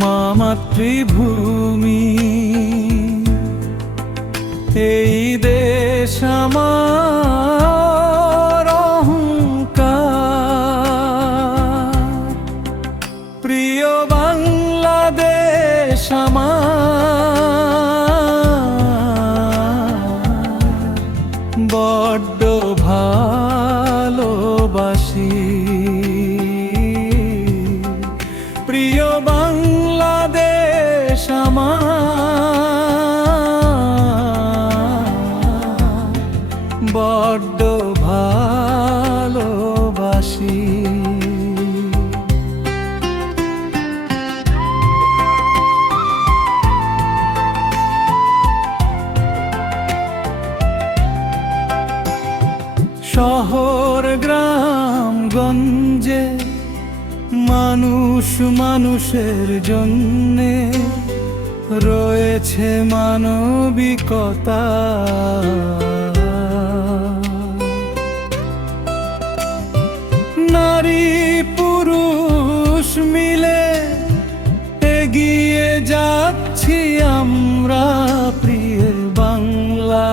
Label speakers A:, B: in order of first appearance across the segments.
A: মা মাতৃভূমি। এই দেশ প্রিয় বাংলাদেশ আমার বড্ড ভালোবাসি। শহর গ্রাম গঞ্জে মানুষ মানুষের জন্যে রয়েছে মানবিকতা।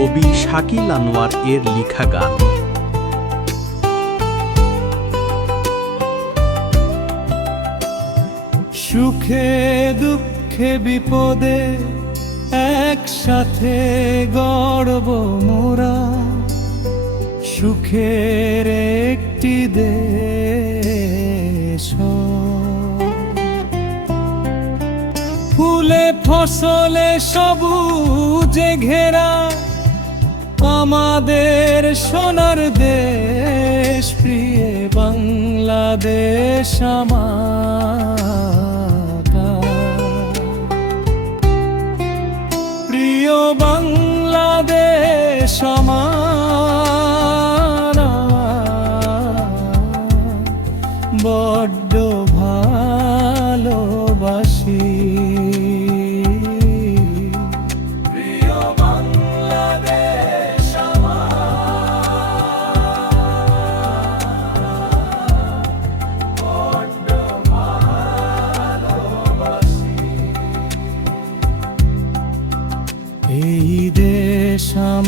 B: কবি শাকিল আনোয়ার এর লেখা গান।
A: সুখে, দুঃখে, বিপদে একসাথে গর্ব মোরা। সুখের একটি দেশ। ফুলে, ফসলে, সবুজে ঘেরা আমাদের সোনার দেশ প্রিয় বাংলাদেশ আমার।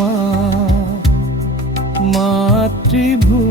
A: আমার মাতৃভূমি